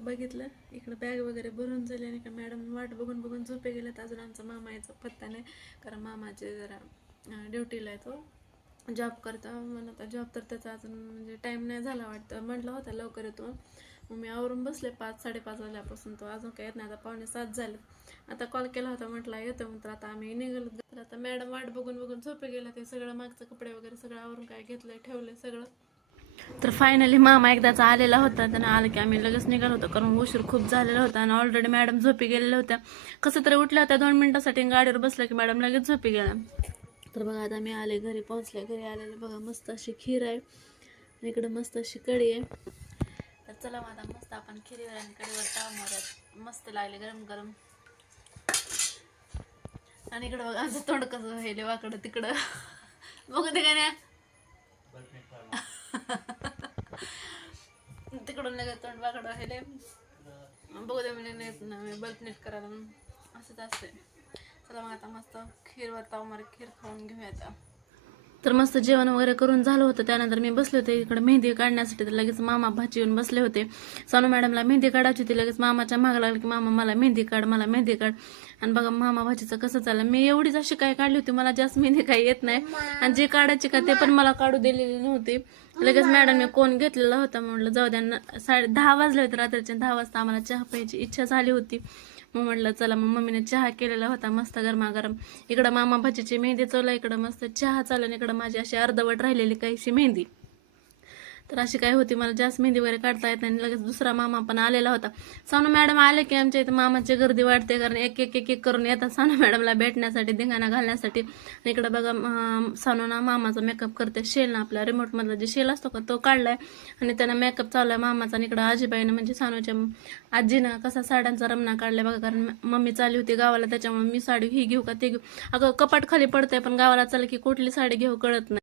बघितलं इकडं बॅग वगैरे भरून झाली आणि का मॅडम वाट बघून बघून झोपे गेल्यात. अजून आमचा मामा यायचा पत्ता नाही, कारण मामाचे जरा ड्युटीला आहे, तो जॉब करता म्हणत. जॉब तर त्याचा अजून म्हणजे टाईम नाही झाला वाटतं. म्हटलं होता लवकर येतो, मग मी आवरून बसले 5-5:30 वाजल्यापासून. तो अजून काय येत नाही. आता 6:45 झाले. आता कॉल केला होता, म्हटलं येतो. तर आता आम्ही निघालो. तर आता मॅडम वाट बघून बघून झोपे गेला. ते सगळं मागचं कपडे वगैरे सगळं आवरून काय घेतलंय ठेवलंय सगळं. तर फायनली मामा एकदाचा आलेला होता. त्यानं आलं की आम्ही लगेच निघालो होतो, कारण उशीर खूप झालेला होता आणि ऑलरेडी मॅडम झोपी गेलेल्या होत्या. कसं तरी उठल्या होत्या 2 मिनिटासाठी, गाडीवर बसल्या की मॅडम लगेच झोपी गेल्या. तर बघा आता मी आले घरी, पोहोचले. घरी आलेले बघा मस्त अशी खीर आहे आणि इकडं मस्त अशी कढी आहे. तर चला आता मस्त आपण खिरीवर आणि कढीवर ताव मारूयात. मस्त लागले गरम गरम. आणि इकडं बघा आमचं तोंड कसं व्हायले वाकडं तिकडं. बघू ते काय नाही तिकडून लगेच तोंड वाकडं व्हायले. बघू दे म्हणजे नाही बल्ब नीट करायला असंच असते. चला मग आता मस्त खीरवर ताव मार खीर खाऊन घेऊया आता. तर मस्त जेवण वगैरे करून झालं होतं. त्यानंतर मी बसले होते इकडे मेहंदी काढण्यासाठी. तर लगेच मामा भाची येऊन बसले होते. सानू मॅडमला मेहंदी काढायची होती. लगेच मामाच्या मागं लागलं की मामा मला मेहंदी काढ, मला मेहंदी काढ. आणि बघा मामा भाचीचं कसं चाललं. मी एवढीच अशी काय काढली होती, मला जास्त मेहंदी काही येत नाही आणि जे काढायची का ते पण मला काढू दिलेली नव्हती. लगेच मॅडमने कोण घेतलेला होता, म्हटलं जाऊ द्या. 10:30 वाजले होते रात्रीचे. 10 वाजता आम्हाला चहा प्यायची इच्छा झाली होती. मग म्हटलं चला, मग मम्मीने चहा केलेला होता मस्त गरमागरम. इकडं मामा भाचीची मेहंदी चालू, इकडं मस्त चहा चालू आणि इकडं माझी अशी अर्धवट राहिलेली काहीशी मेहंदी. तर अशी काय होती, मला जास्त मेहंदी वगैरे काढता येत नाही. लगेच दुसरा मामा पण आलेला होता. सानू मॅडम आले की आमच्या इथे मामाची गर्दी वाढते, कारण एक एक एक एक करून येतात सानू मॅडमला भेटण्यासाठी, धिंगाणा घालण्यासाठी. इकडं बघा सानू ना मामाचा मेकअप करते. शेल ना आपला रिमोट मधला जे शेल असतो का तो काढलाय आणि त्यांना मेकअप चालू आहे मामाचा. आणि इकडं आजीबाईनं म्हणजे सानूच्या आजीनं कसा साड्यांचा रमणा काढलाय बघा, कारण मम्मी चालली होती गावाला, त्याच्यामुळे मी साडी ही घेऊ का ते घेऊ. अगं कपाट खाली पडतंय, पण गावाला चाललं की कुठली साडी घेऊ कळत नाही.